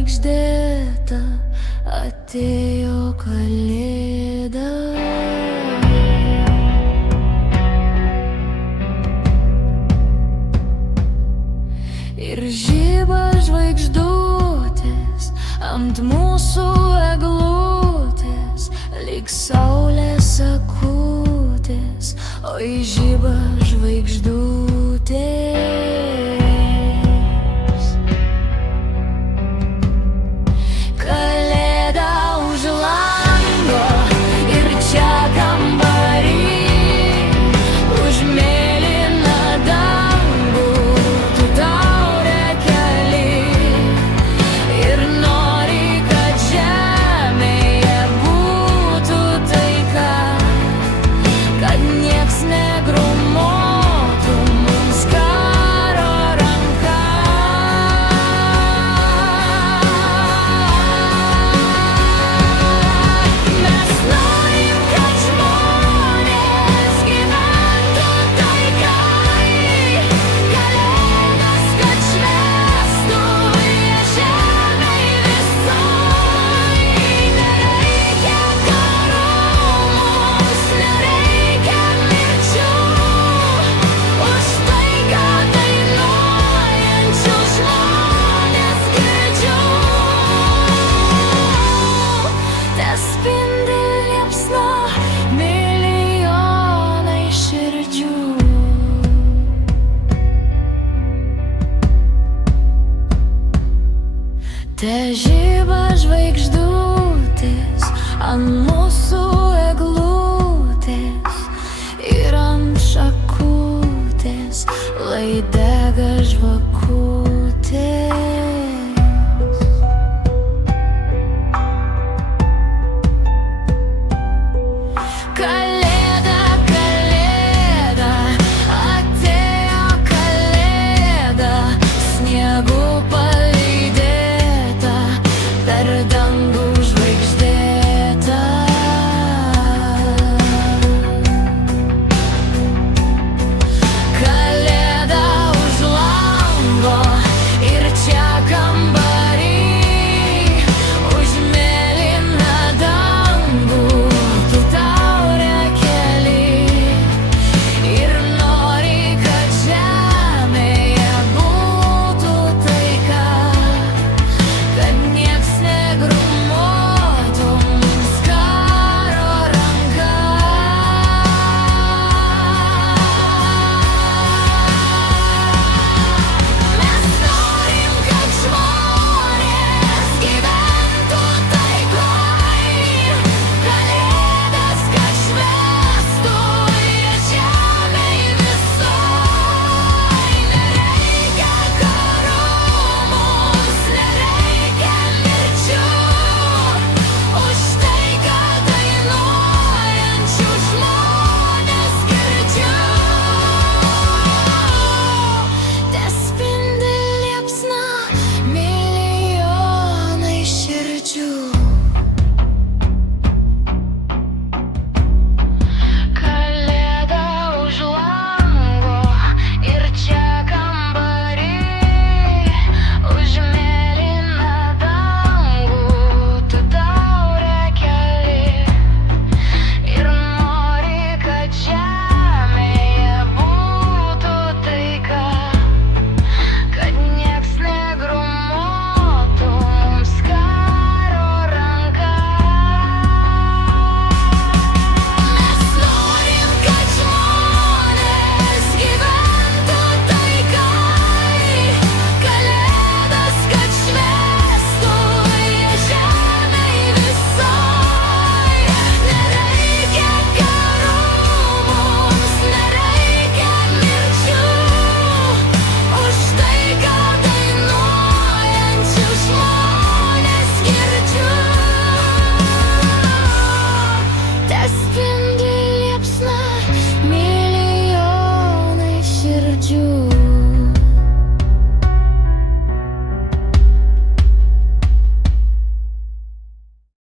žvaigždėta atėjo kalėda. Ir žiba žvaigždutės ant mūsų eglutės, lyg saulės akutės, oi žiba žvaigždutės. Kalėda už lango ir čia kambary, už mėlyną dangų tu taurę keli ir nori, kad žemėje būtų taika, kad nieks negrumuotų mums karo ranka. Mes norim, kad žmonės gyventų taikai, kalėdas, kad švęstų jie žemėj visoj. Nereikia karų mums, nereikia mirčių, už taiką dainuojančių žmones girdžiu. Tespindi liepsna milijonai širdžių. Težiba žvaigždutės ant mūsų eglutės ir ant šakutės, lai dega žvakutės. Kalėda, kalėda, atėjo kalėda, sniegu palydėta, per dangų žvaigždėta. Kalėda už lango ir čia kambary, už mėlyną dangų tu taurę keli ir nori, kad žemėje būtų taika, kad nieks negrumuotų mums karo ranka. Mes norim, kad žmonės gyventų taikoj, kalėdas, kad švęstų jie žemėj visoj. Nereikia karų mums, nereikia mirčių, už taiką dainuojančių žmones girdžiu. Tespindi liepsna milijonai širdžių. Kalėda už lango ir čia kambary, už mėlyną dangų tu taurę keli ir nori, kad žemėje būtų taika, kad nieks negrumuotų mums karo ranka. Mes norim, kad žmonės gyventų taikai, kalėdas, kad švęstų jie žemėj visoj. Nereikia karų mums, nereikia mirčių, už taiką dainuojančių žmones girdžiu. Tespindi liepsna milijonai širdžių.